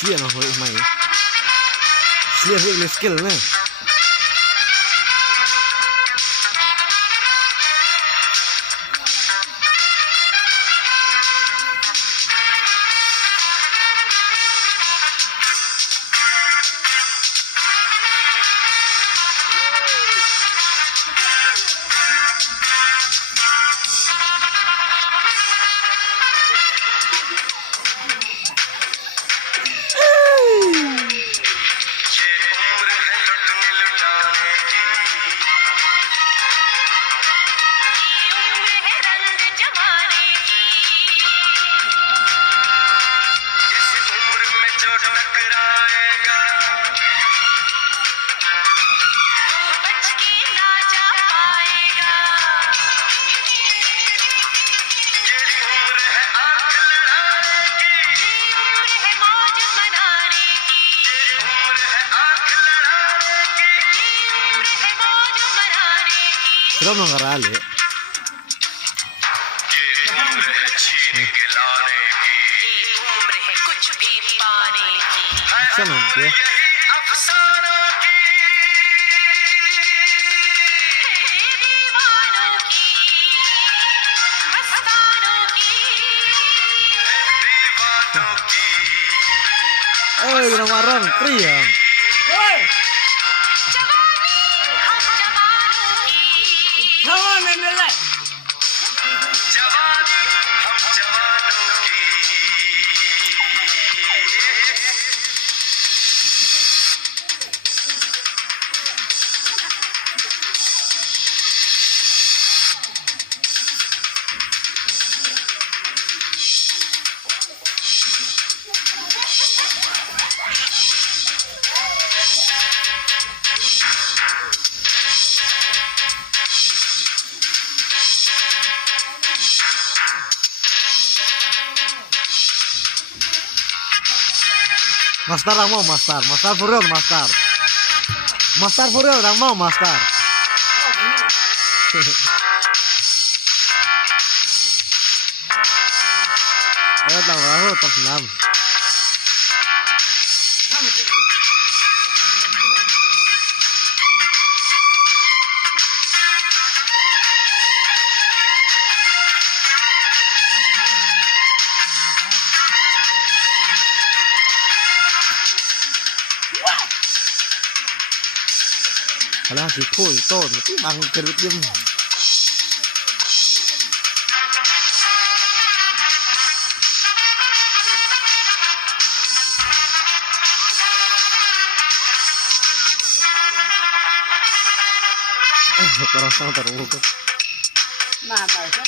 Sia nó hơi mày. Sia hơi lên skill nè. Pero mengarale. अच्छा लगता है। Oi, nama orang pria. Oi. Come on, in the light. Master orang mau master for real master for real orang mau master. Ayo tahu aku top 6. Alah si thôi to tapi bang kerut dia. Terasa terluka. Nah, kan.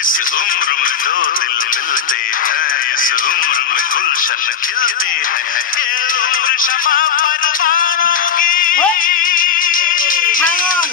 इस उम्र में दो दिल मिलते हैं, इस उम्र में गुलशन खिलते हैं, ये उम्र शमा परवानों की। Hang on.